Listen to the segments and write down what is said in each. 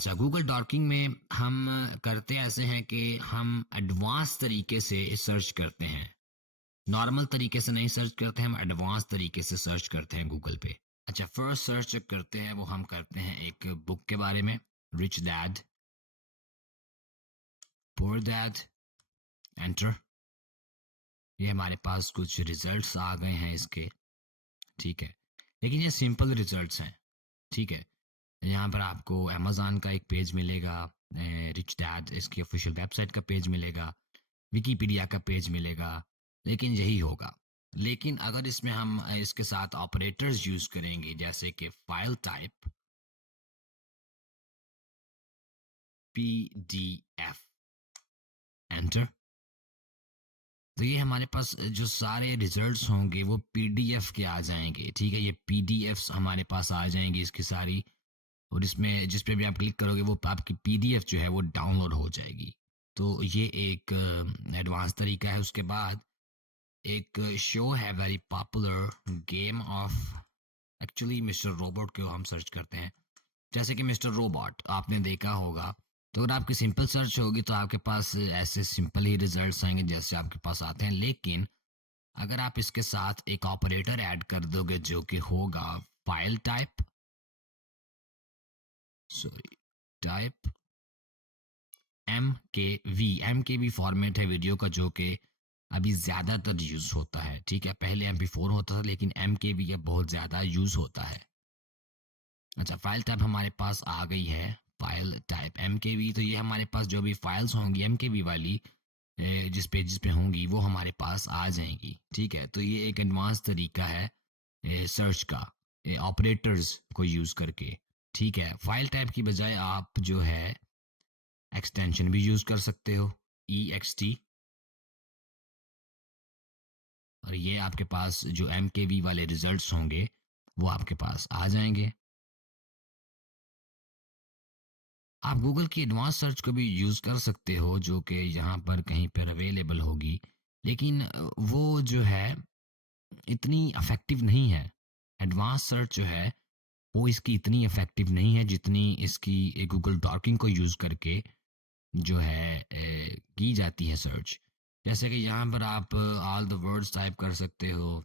अच्छा, Google docking में हम करते ऐसे हैं कि हम एडवांस तरीके से सर्च करते हैं। नॉर्मल तरीके से नहीं सर्च करते हैं, हम एडवांस तरीके से सर्च करते हैं गूगल पे। अच्छा, फर्स्ट सर्च जो करते हैं वो हम करते हैं एक बुक के बारे में, rich dad poor dad, enter. ये हमारे पास कुछ रिजल्ट्स आ गए हैं इसके, ठीक है। लेकिन ये सिंपल रिजल्ट्स हैं, ठीक है। यहाँ पर आपको अमेज़न का एक पेज मिलेगा, रिच डैड इसकी ऑफिशियल वेबसाइट का पेज मिलेगा, विकिपीडिया का पेज मिलेगा, लेकिन यही होगा। लेकिन अगर इसमें हम इसके साथ ऑपरेटर्स यूज़ करेंगे जैसे कि फाइल टाइप, पीडीएफ, एंटर, तो ये हमारे पास जो सारे रिजल्ट्स होंगे वो पीडीएफ के आ जाएंगे, ठीक है। ये पीडीएफ्स हमारे पास आ जाएंगी इसकी सारी, और इसमें जिस पे भी आप क्लिक करोगे वो आपकी पीडीएफ जो है वो डाउनलोड हो जाएगी। तो ये एक एडवांस तरीका है। उसके बाद एक शो है very popular, game of, actually mister robot को हम सर्च करते हैं। जैसे कि मिस्टर रोबोट आपने देखा होगा, तो अगर आपकी सिंपल सर्च होगी तो आपके पास ऐसे सिंपल ही रिजल्ट्स आएंगे जैसे आपके पास आते हैं। लेकिन अगर आप इसके साथ एक ऑपरेटर ऐड कर दोगे जो कि होगा file type, sorry, type M K V format है वीडियो का, जो कि अभी ज़्यादातर यूज़ होता है, ठीक है। पहले MP4 होता था, लेकिन MKV अब बहुत ज़्यादा यूज़ होता है। अच्छा, फाइल टाइप हमारे पास आ गई है, फाइल टाइप MKV। तो ये हमारे पास जो भी फाइल्स होंगी MKV वाली, जिस पेजेस पे होंगी वो हमारे पास आ जाएंगी, ठीक है। तो ये एक एडवांस तरीका है सर्च का, ऑपरेटर्स को यूज़ करके, ठीक है। फाइल टाइप की बजाय आप जो है एक्सटेंशन भी यूज़ कर सकते हो, EXT, और ये आपके पास जो MKV वाले रिजल्ट्स होंगे वो आपके पास आ जाएंगे। आप गूगल की एडवांस सर्च को भी यूज़ कर सकते हो जो कि यहाँ पर कहीं पर अवेलेबल होगी, लेकिन वो जो है इतनी इफ़ेक्टिव नहीं है। एडवांस सर्च जो है वो इसकी इतनी इफ़ेक्टिव नहीं है जितनी इसकी गूगल डॉकिंग को यूज़ करके जो है की जाती है सर्च। जैसे कि यहाँ पर आप ऑल द वर्ड्स टाइप कर सकते हो,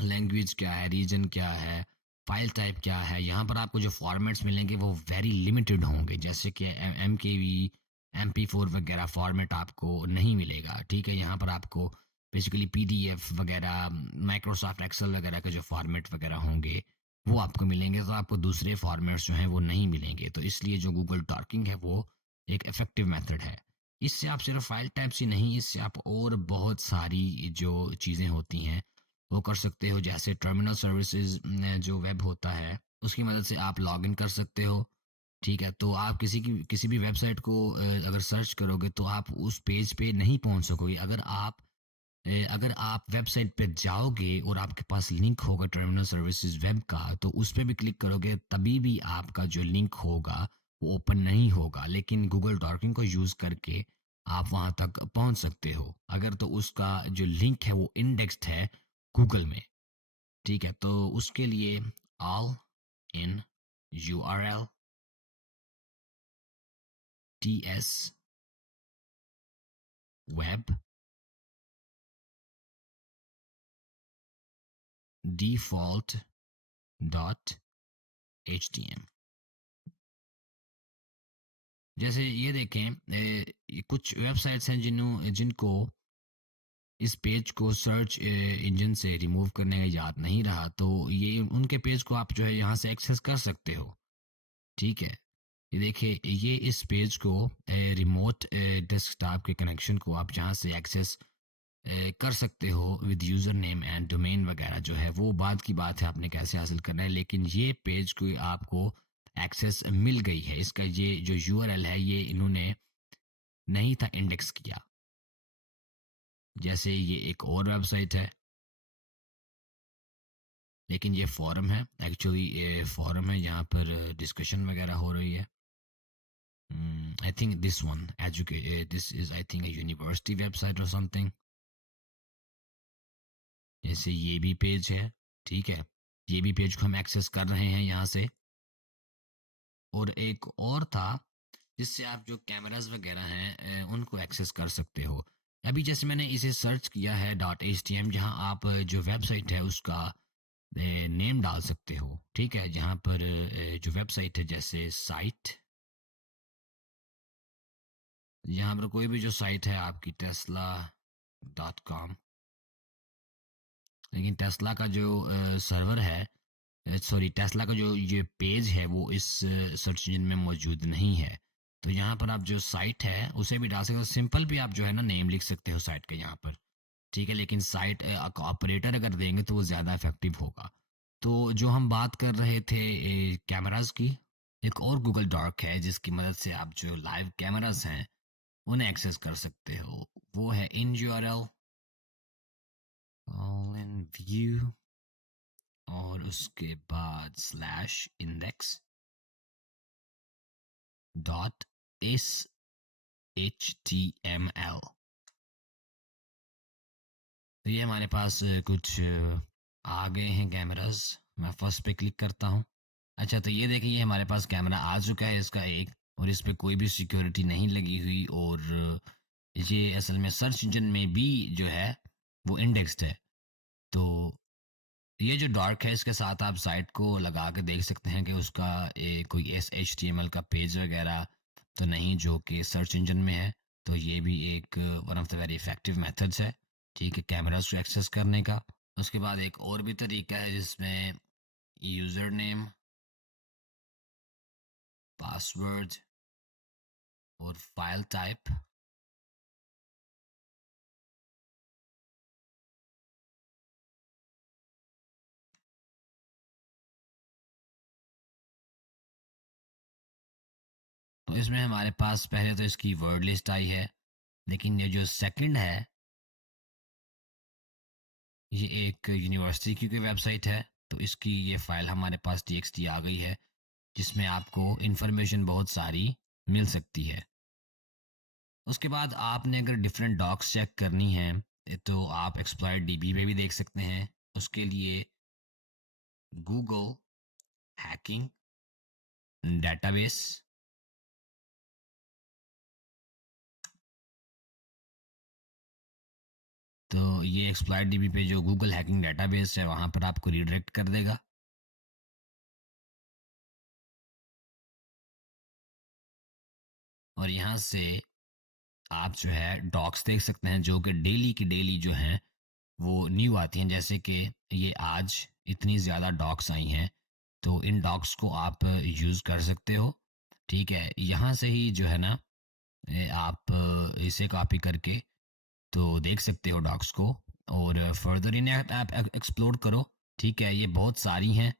लैंग्वेज क्या है, रीजन क्या है, फाइल टाइप क्या है। यहाँ पर आपको जो फॉर्मेट्स मिलेंगे वो वेरी लिमिटेड होंगे, जैसे कि MKV, MP4 वगैरह फॉर्मेट आपको नहीं मिलेगा, ठीक है। यहाँ पर आपको बेसिकली PDF वगैरह, माइक्रोसॉफ्ट एक्सेल वगैरह के जो फॉर्मेट वगैरह होंगे वो आपको मिलेंगे। तो आपको दूसरे फॉर्मेट्स जो हैं वो नहीं मिलेंगे। तो इसलिए जो गूगल डॉकिंग है वो एक इफ़ेक्टिव मेथड है। इससे आप सिर्फ फाइल टाइप्स ही नहीं, इससे आप और बहुत सारी जो चीज़ें होती हैं वो कर सकते हो। जैसे टर्मिनल सर्विसेज जो वेब होता है उसकी मदद से आप लॉगिन कर सकते हो, ठीक है। तो आप किसी भी वेबसाइट को अगर सर्च करोगे तो आप उस पेज पे नहीं पहुंच सकोगे। अगर आप वेबसाइट पे जाओगे और आपके पास लिंक होगा टर्मिनल सर्विसेज वेब का, तो उस पे भी क्लिक करोगे तभी भी आपका जो लिंक होगा वो ओपन नहीं होगा। लेकिन गूगल डॉकिंग को यूज़ करके आप वहां तक पहुंच सकते हो, अगर तो उसका जो लिंक है वो इंडेक्स्ड है गूगल में, ठीक है। तो उसके लिए all in URL TS web default dot HTML। जैसे ये देखें, ये कुछ वेबसाइट्स हैं जिनको इस पेज को सर्च इंजन से रिमूव करने का याद नहीं रहा, तो ये उनके पेज को आप जो है यहाँ से एक्सेस कर सकते हो, ठीक है। ये देखिए, ये इस पेज को रिमोट डेस्कटॉप के कनेक्शन को आप जहाँ से एक्सेस कर सकते हो with user name and domain वगैरह, जो है वो बाद की बात है आपने कैसे हासिल करना है। लेकिन ये पेज को आपको एक्सेस मिल गई है। इसका ये जो URL है ये इन्होंने नहीं था इंडेक्स किया। जैसे ये एक और वेबसाइट है, लेकिन ये फॉरम है, एक्चुअली ये फॉरम है, यहाँ पर डिस्कशन वगैरह हो रही है। I think this one educate, this is I think a university website और समथिंग। जैसे ये भी पेज है, ठीक है। ये भी पेज को हम एक्सेस कर रहे हैं यहाँ से। और एक और था जिससे आप जो कैमरास वगैरह हैं उनको एक्सेस कर सकते हो। अभी जैसे मैंने इसे सर्च किया है डॉट एच टी एम, जहाँ आप जो वेबसाइट है उसका नेम डाल सकते हो, ठीक है। जहाँ पर जो वेबसाइट है जैसे साइट, यहाँ पर कोई भी जो साइट है आपकी टेस्ला डॉट कॉम, लेकिन टेस्ला का जो सर्वर है, सॉरी टेस्ला का जो ये पेज है वो इस सर्च इंजन में मौजूद नहीं है। तो यहाँ पर आप जो साइट है उसे भी डाल सकते हो, सिंपल भी आप जो है ना नेम लिख सकते हो साइट के यहाँ पर, ठीक है। लेकिन साइट ऑपरेटर अगर देंगे तो वो ज़्यादा इफेक्टिव होगा। तो जो हम बात कर रहे थे कैमरास की, एक और गूगल डॉक है जिसकी मदद से आप जो लाइव कैमरास हैं उन्हें एक्सेस कर सकते हो। वो है in URL all in view और उसके बाद slash index dot S H T M L. तो ये हमारे पास कुछ आ गए हैं कैमरास। मैं फर्स्ट पे क्लिक करता हूँ। अच्छा, तो ये देखिए ये हमारे पास कैमरा आ चुका है इसका एक, और इस पे कोई भी सिक्योरिटी नहीं लगी हुई, और ये असल में सर्च इंजन में भी जो है वो इंडेक्स्ड है। तो ये जो डार्क है इसके साथ आप साइट को लगा के देख सकते हैं कि उसका कोई HTML का पेज वगैरह तो नहीं जो कि सर्च इंजन में है। तो ये भी एक one of the very effective methods है, ठीक है, कैमरास को एक्सेस करने का। उसके बाद एक और भी तरीका है जिसमें यूज़र नेम, पासवर्ड और फाइल टाइप। तो इसमें हमारे पास पहले तो इसकी वर्ड लिस्ट आई है, लेकिन ये जो सेकंड है ये एक यूनिवर्सिटी की कोई वेबसाइट है। तो इसकी ये फाइल हमारे पास txt आ गई है जिसमें आपको इन्फॉर्मेशन बहुत सारी मिल सकती है। उसके बाद आपने अगर डिफरेंट डॉक्स चेक करनी है तो आप एक्सप्लॉइट डीबी पे भी देख सकते हैं। उसके लिए गूगल हैकिंग डेटाबेस, तो ये एक्सप्लॉइट डीबी पे जो गूगल हैकिंग डेटाबेस है वहाँ पर आपको रिडायरेक्ट कर देगा। और यहाँ से आप जो है डॉक्स देख सकते हैं जो कि डेली की डेली जो हैं वो न्यू आती हैं। जैसे कि ये आज इतनी ज़्यादा डॉक्स आई हैं, तो इन डॉक्स को आप यूज़ कर सकते हो, ठीक है। यहाँ से ही जो है ना आप इसे कॉपी करके तो देख सकते हो डॉक्स को, और फर्दर इन्हें आप एक्सप्लोर करो, ठीक है। ये बहुत सारी हैं,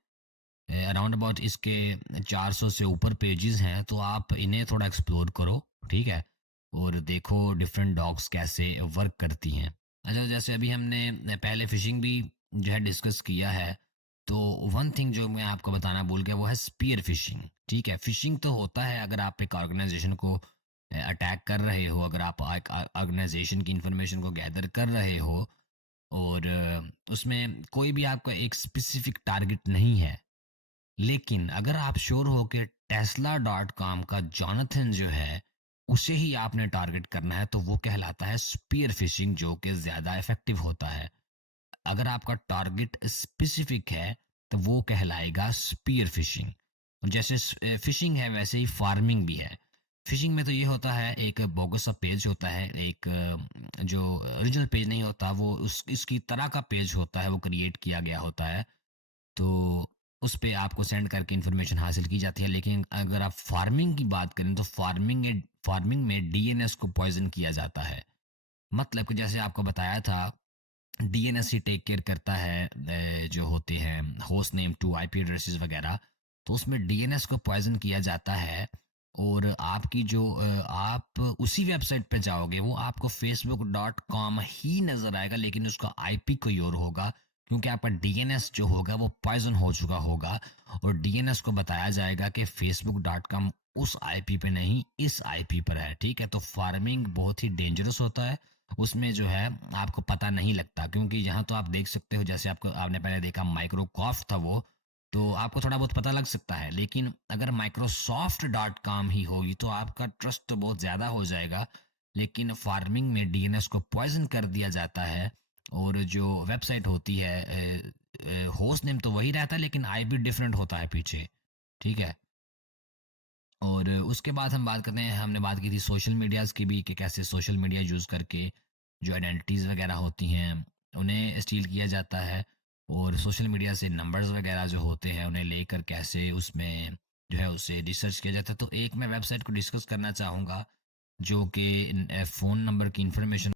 अराउंड अबाउट इसके 400 से ऊपर पेजेस हैं, तो आप इन्हें थोड़ा एक्सप्लोर करो, ठीक है, और देखो डिफरेंट डॉग्स कैसे वर्क करती हैं। अच्छा, जैसे अभी हमने पहले फिशिंग भी जो है डिस्कस किया है, तो वन थिंग जो मैं आपको बताना भूल गया वो है स्पीयर फिशिंग, ठीक है। फिशिंग तो होता है अगर आप एक ऑर्गेनाइजेशन को अटैक कर रहे हो, अगर आप एक ऑर्गेनाइजेशन की इंफॉर्मेशन को गैदर कर रहे हो, और उसमें कोई भी आपका एक स्पेसिफिक टारगेट नहीं है, लेकिन अगर आप श्योर हो कि टेस्ला डॉट कॉम का जॉनथन जो है उसे ही आपने टारगेट करना है, तो वो कहलाता है स्पीयर फिशिंग, जो कि ज़्यादा इफेक्टिव होता है। अगर आपका टारगेट स्पेसिफिक है तो वो कहलाएगा स्पीयर फिशिंग। और जैसे फिशिंग है वैसे ही फार्मिंग भी है। फिशिंग में तो ये होता है एक बोगस सा पेज होता है, एक जो ओरिजिनल पेज नहीं होता, वो उस इसकी तरह का पेज होता है, वो क्रिएट किया गया होता है। तो उस पे आपको सेंड करके इन्फॉर्मेशन हासिल की जाती है। लेकिन अगर आप फार्मिंग की बात करें तो फार्मिंग में डीएनएस को पॉइजन किया जाता है। मतलब कि जैसे आपको बताया था, डीएनएस ही टेक केयर करता है जो होते हैं host name to IP addresses वगैरह। तो उसमें डीएनएस को पॉइजन किया जाता है, और आपकी जो आप उसी वेबसाइट पे जाओगे वो आपको facebook.com ही नज़र आएगा, लेकिन उसका आईपी कोई और होगा, क्योंकि आपका डीएनएस जो होगा वो पॉइजन हो चुका होगा। और डीएनएस को बताया जाएगा कि facebook.com उस आईपी पे नहीं इस आईपी पर है, ठीक है। तो फार्मिंग बहुत ही डेंजरस होता है, उसमें जो है आपको पता नहीं लगता, क्योंकि यहाँ तो आप देख सकते हो, जैसे आपको आपने पहले देखा माइक्रोसॉफ्ट था वो, तो आपको थोड़ा बहुत पता लग सकता है। लेकिन अगर माइक्रोसॉफ्ट डॉट कॉम ही होगी तो आपका ट्रस्ट तो बहुत ज़्यादा हो जाएगा। लेकिन फार्मिंग में डीएनएस को पॉइज़न कर दिया जाता है और जो वेबसाइट होती है होस्ट नेम तो वही रहता है लेकिन आईपी डिफरेंट होता है पीछे, ठीक है? और उसके बाद हम बात करते हैं, हमने बात की थी सोशल मीडियाज़ की भी कि कैसे सोशल मीडिया यूज़ करके जो आइडेंटिटीज़ वगैरह होती हैं, उन्हें स्टील किया जाता है और सोशल मीडिया से नंबर्स वगैरह जो होते हैं, उन्हें लेकर कैसे उसमें जो है उसे रिसर्च किया जाता है। तो एक मैं वेबसाइट को डिस्कस करना चाहूँगा जो कि फ़ोन नंबर की इन्फॉर्मेशन